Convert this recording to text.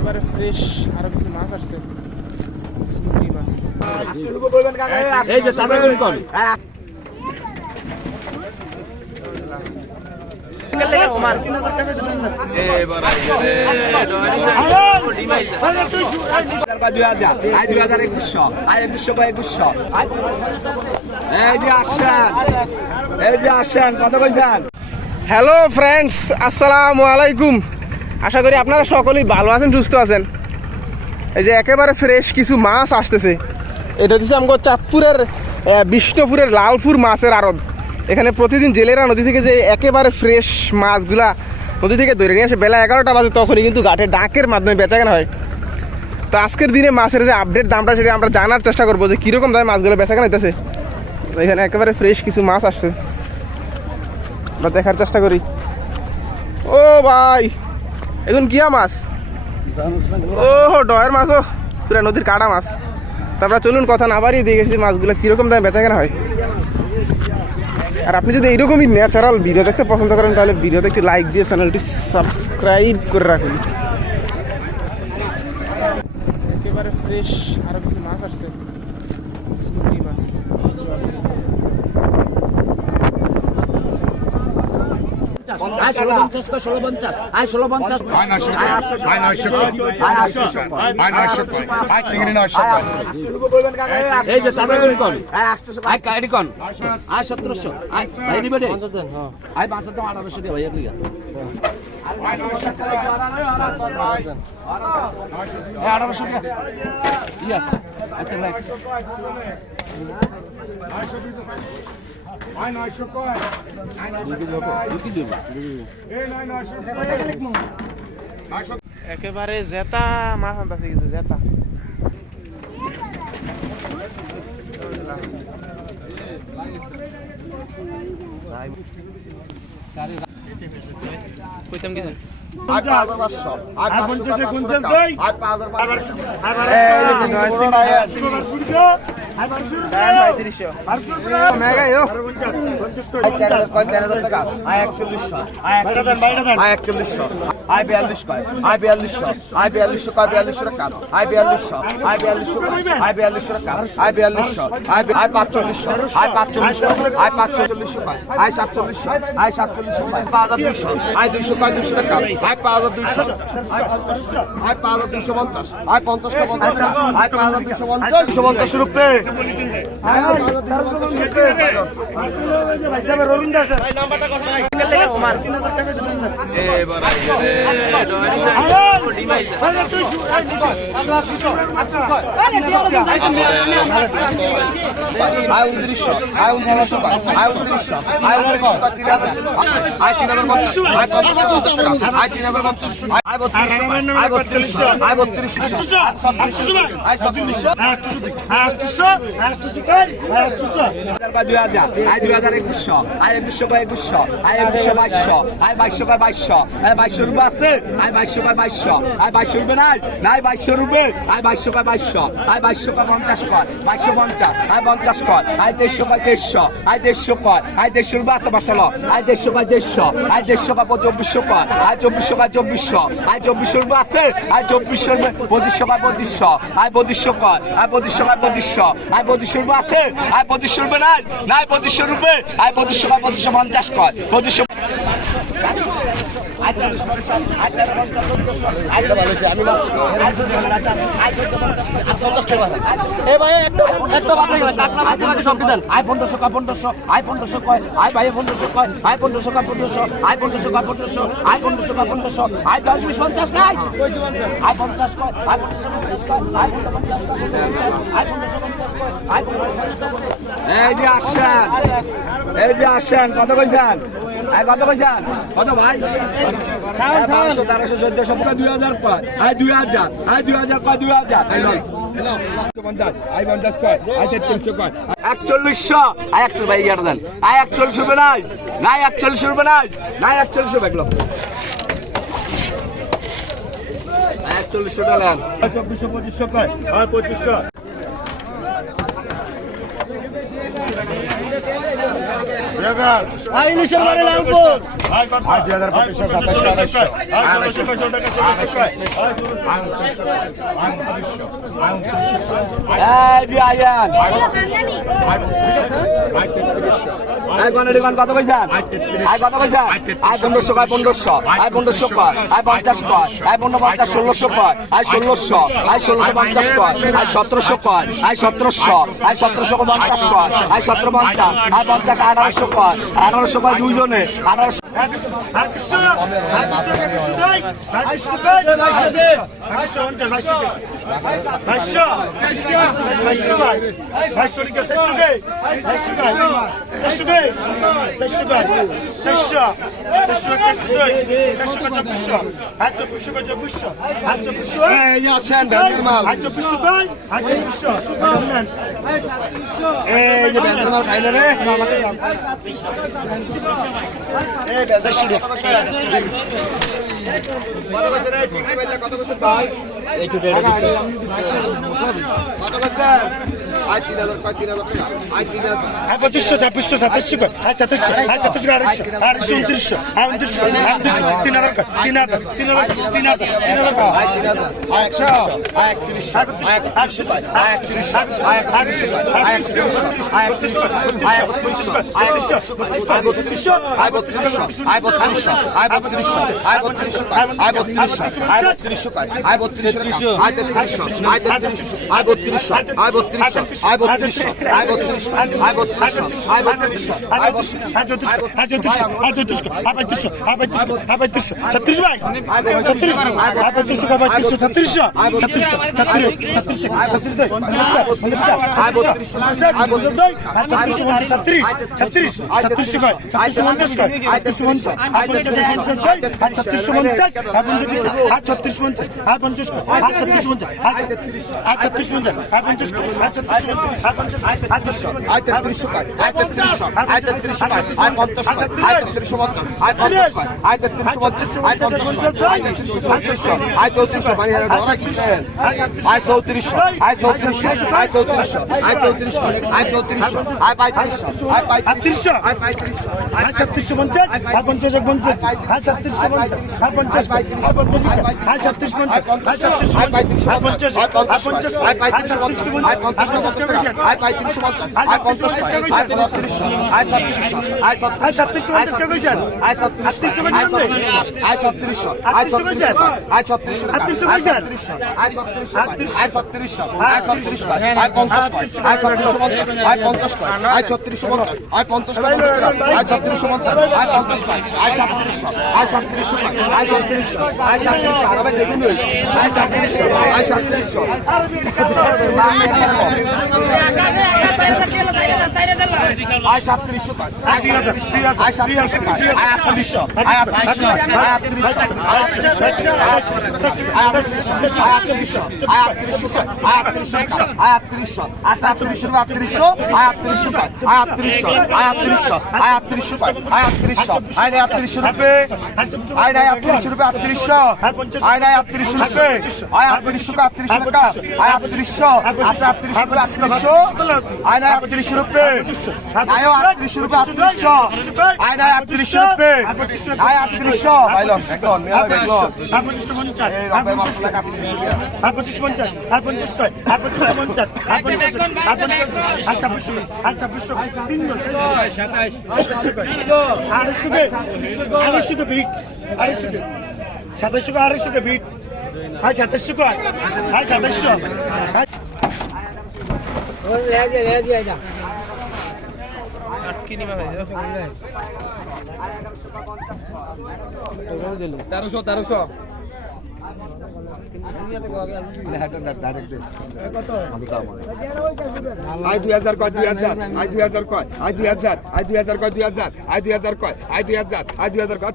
একেবারে ফ্রেশ আরও কিছু মাছ আসছে। চিংড়ি মাছ। এই যে চাঁদা কর কইছেন হ্যালো ফ্রেন্ডস আসসালামু আলাইকুম আশা করি আপনারা সকলেই ভালো আছেন, সুস্থ আছেন। এই যে একেবারে ফ্রেশ কিছু মাছ আসতেছে। এটা হচ্ছে আমাকে চাঁদপুরের বিষ্ণুপুরের লালপুর মাছের আড়ত। এখানে প্রতিদিন জেলেরা নদী থেকে যে একেবারে ফ্রেশ মাছগুলা নদী থেকে ধরে নিয়ে আসে, বেলা এগারোটা বাজে তখনই কিন্তু ঘাটে ডাকের মাধ্যমে বেচা কেনা হয়। তো আজকের দিনে মাছের যে আপডেট দামটা সেটা আমরা জানার চেষ্টা করব যে কীরকম দামে মাছগুলো বেচা কেনা হইতেছে এখানে একেবারে ফ্রেশ কিছু মাছ আসছে। আমরা দেখার চেষ্টা করি। ও ভাই! এখন কিয়া মাছ? ও ডয়ের মাছ ও পুরা নদীর কাটা মাছ। তারপরে চলুন, কথা না বাড়িয়ে দিয়ে গেছি মাছগুলো কীরকম দামে বেচা কেনা হয়। আর আপনি যদি এইরকমই ন্যাচারাল ভিডিও দেখতে পছন্দ করেন, তাহলে ভিডিওতে একটি লাইক দিয়ে চ্যানেলটি সাবস্ক্রাইব করে রাখুন। একেবারে ফ্রেশ আরও কিছু মাছ আসছে। মাছ। আই ষোলো পঞ্চাশ কয় ষোলো পঞ্চাশ। আই ষোলো পঞ্চাশ আয় এই যে কাইডি কন সতেরোশো। ভাই নিবে পাঁচ হাজার আঠারোশো দিয়ে ভাই আপনি আঠারোশো টাকা। ইয়া। আচ্ছা একেবারে জেতা মাছ আনতেছে কিন্তু জেতা কইতাম কি পঞ্চাশে পঞ্চাশ আয় ও আয় বিয়াল্লিশশো আয় বিয়াল্লিশশো কয় বিয়াল্লিশশো টাকা আয় বিয়াল্লিশশো আয় বিয়াল্লিশশো আয় বিয়াল্লিশশো টাকা আয় বিয়াল্লিশশো আয় আয় পাঁচচল্লিশশো আয় পাঁচচল্লিশশো আয় পাঁচচল্লিশশো কয় আয় সাতচল্লিশশো আয় সাতচল্লিশশো কয় পাঁচ হাজার দুইশো আয় দুইশো কয় দুইশো টাকা আয় পাঁচ হাজার দুইশো আয় পঞ্চাশ পাঁচ হাজার দুইশো পঞ্চাশ আয় পঞ্চাশ কয় পঞ্চাশ আয় পাঁচ হাজার দুইশো পঞ্চাশ দুইশো পঞ্চাশ আয় আয় উনত্রিশশো আয় উনত্রিশশো আয় উনত্রিশশো আয় উনত্রিশশো তিন হাজার আয় তিন হাজার পঞ্চাশ আয় পঞ্চাশ টাকা আয় তিন হাজার পঞ্চাশ আয় বত্রিশশো আয় বত্রিশশো আয় বত্রিশশো আয় ছত্রিশশো দুই হাজার আয় দুই হাজার আয় একুশশো আয় বাইশশো আয় বাইশশো বা বাইশশো আয় বাইশশো রুপে আছে আয় বাইশশো বা বাইশশো আয় বাইশশো রুপে নাই নাই বাইশশো রুপে আয় বাইশশো বা বাইশশো আয় বাইশশো বা পঞ্চাশ কর বাইশশো পঞ্চাশ আয় পঞ্চাশ কর আয় দেড়শো বা দেড়শো আয় দেড়শো কর আয় দেড়শো রুপে আছে বাসলো আয় দেড়শো বা দেড়শো আয় দেড়শো বা চব্বিশশো কর আয় চব্বিশশো বা চব্বিশশো আয় চব্বিশশো রুপে আছে আয় চব্বিশশো পঁচিশশো বা পঁচিশশো আয় পঁচিশশো কর আয় পঁচিশশো বা পঁচিশশো আয় পঁচিশশো রুপে আছে আয় পঁচিশশো রুপে নাই নাই পঁচিশশো রুপে আয় পঁচিশশো বা পঁচিশশো পঞ্চাশ পঁচিশশো কয় বিশ পঞ্চাশ নাই। আই পঞ্চাশ কয় পনেরোশো পঞ্চাশ কয় আই পঞ্চাশ কয় পনেরোশো পঞ্চাশ এই যে আসেন এই যে আসেন কত কইছেন? কত কইছেন? কত ভাই? বারোশো তেরোশো চোদ্দশো দুই হাজার কয়। আই দুই হাজার আই দুই হাজার কয় দুই হাজার। আয় আয় একচল্লিশশো। আয় একচল্লিশ ভাই ইয়াটা দেন। আয় একচল্লিশ রুপে নাই। নাই একচল্লিশ রুপে নাই। নাই একচল্লিশ রুপে এগুলো একচল্লিশ রুপে নেন চব্বিশশো পঁচিশশো কয়। পঁচিশশো। ইলিশের বাড়ি লালপুর আয় দুই হাজার পঁচিশশো সাতাশশো কত। কত কইছেন আয় পনেরোশো কয় পনেরোশো আয় পনেরোশো কয় আয় পঞ্চাশ কয় আয় পনেরো পঞ্চাশ ষোলোশো কয় আয় ষোলোশো আয় ষোলোশো পঞ্চাশ কয় সতেরোশো কয় আয় সতেরোশো আয় সতেরোশো পঞ্চাশ কয় আয় সতেরো পঞ্চাশ আয় পঞ্চাশ আঠারোশো কয় আঠারোশো কয় দুইজনে আঠারোশো Dankeschön! Dankeschön, Herr Präsident! Dankeschön! Dankeschön, und der Leichte Weg. Leichte! Leichte Weg! Leichte Weg! Leichte Weg! Leichte Weg! Leichte Weg! Leichte Weg! Leichte Hatta puşu baca puşu. Hatta puşu. Ee ya sen ben benim al. Hatta puşu ben. Hatta puşu. Ben. Ee ya ben sana kaynarı. Ee কত বছর ভাই কত বছর পঁচিশশো ছাব্বিশশো সাতাশশো আয় সাতাশশো আয় সাতাশশো আড়াইশো আড়াইশো উনত্রিশশো আয় উনত্রিশশো তিন হাজার তিন হাজার তিন হাজার তিন হাজার তিন হাজার তিন হাজার একশো একত্রিশশো একত্রিশশো একত্রিশশো একত্রিশশো একত্রিশশো একত্রিশশো একত্রিশশো আয় বত্রিশশো আয় বত্রিশশো আয় বত্রিশশো আয় বত্রিশশো আয় বত্রিশশো আয় বত্রিশশো আয় বত্রিশশো আয় বত্রিশশো আয় বত্রিশ আয় বত্রিশ আয় বত্রিশ আয় বত্রিশ আয় বত্রিশ আয় চৌত্রিশ আয় চৌত্রিশ আয় চৌত্রিশ আয় পঁয়ত্রিশ আয় পঁয়ত্রিশ আয় পঁয়ত্রিশ ছত্রিশ ভাই ছত্রিশ আয় পঁয়ত্রিশ আয় পঁয়ত্রিশ ছত্রিশ ছত্রিশ ছত্রিশ ছত্রিশ ছত্রিশ দুই উনিশ আয় বত্রিশ আয় বত্রিশ দুই ছত্রিশ ছত্রিশ ছত্রিশ ছত্রিশ কয় ছত্রিশ পঞ্চাশ কয় আয় তিরিশ পঞ্চাশ আয় পঞ্চাশ পঞ্চাশ কয় আয় ছত্রিশ পঞ্চাশ আয় পঞ্চাশ ছত্রিশ পঞ্চাশ আয় পঞ্চাশ ছত্রিশ পঞ্চাশ আয় ছত্রিশ আয় তেত্রিশশো কয় আয় তেত্রিশশো আয় তেত্রিশশো কয় আয় পঞ্চাশ কয় আয় তেত্রিশশো পঞ্চাশ আয় পঞ্চাশ কয় আয় তেত্রিশশো পঞ্চাশ আয় পঞ্চাশ কয় আয় তেত্রিশশো পঁয়ত্রিশশো আয় চৌত্রিশশো মানে হারে ডরা কিসের আয় চৌত্রিশশো আয় চৌত্রিশশো আয় চৌত্রিশশো আয় চৌত্রিশশো আয় চৌত্রিশশো আয় পঁয়ত্রিশশো আয় পঁয়ত্রিশশো আয় পঁয়ত্রিশশো আয় ছত্রিশশো পঞ্চাশ আয় পঞ্চাশ এক পঞ্চাশ আয় ছত্রিশশো পঞ্চাশ আয় পঞ্চাশ আয় পঞ্চাশ আয় ছত্রিশ পঞ্চাশ আয় ছত্রিশ আয় পঁয়ত্রিশশো আয় পঞ্চাশ আয় পঞ্চাশ আয় পঁয়ত্রিশশো পঞ্চাশ আয় পঞ্চাশ আয় পঁয়ত্রিশশো পঞ্চাশ আয় পঞ্চাশ আয় পঁয়ত্রিশশো আয় ছত্রিশশো আয় কইছেন আয় ছত্রিশশো আয় ছত্রিশশো আয় ছত্রিশশো আয় ছত্রিশশো আয় ছত্রিশশো আয়? ছত্রিশশো আয় ছত্রিশশো আয় ছত্রিশশো আয় ছত্রিশশো আয় পঞ্চাশ আয় ছত্রিশশো পঞ্চাশ আয় পঞ্চাশ আয় ছত্রিশশো পঞ্চাশ আয় পঞ্চাশ আয় ছত্রিশশো পঞ্চাশ আয় পঞ্চাশ আয় সাতত্রিশশো আয় সাতত্রিশশো আয় সাতত্রিশশো আয় সাতত্রিশশো আর ভাই দেখুন আয় সাতত্রিশশো আয় সাতত্রিশশো আয় সাতত্রিশশো আয় সাতত্রিশশো আয় সাতত্রিশশো আয় আটত্রিশশো আয় আটত্রিশশো আয় আটত্রিশশো আয় আটত্রিশশো আয় আটত্রিশশো আয় আটত্রিশশো আয় আটত্রিশশো আয় সাতত্রিশশো আটত্রিশশো আয় আটত্রিশশো আয় আটত্রিশশো আয় আটত্রিশশো আয় আটত্রিশশো আয় আটত্রিশশো আয় দেয় আটত্রিশশো রুপে আয় দেয় আটত্রিশশো রুপে আটত্রিশশো আয় দেয় আটত্রিশশো রুপে আয় আটত্রিশশো আটত্রিশশো টাকা আয় আটত্রিশশো আছে আটত্রিশশো রুপে সাতাশ আয়নায় আড়াইশো ভিট হ্যাঁ সাতাশশো হ্যাঁ সাতাশশো হ্যাঁ তেরোশো তেরোশো আই, দুই হাজার কয়, দুই হাজার। আই, দুই হাজার কয় আই, দুই হাজার আই, দুই হাজার কয়, দুই হাজার। আই, দুই হাজার কয় আই, দুই হাজার আই, দুই হাজার কয়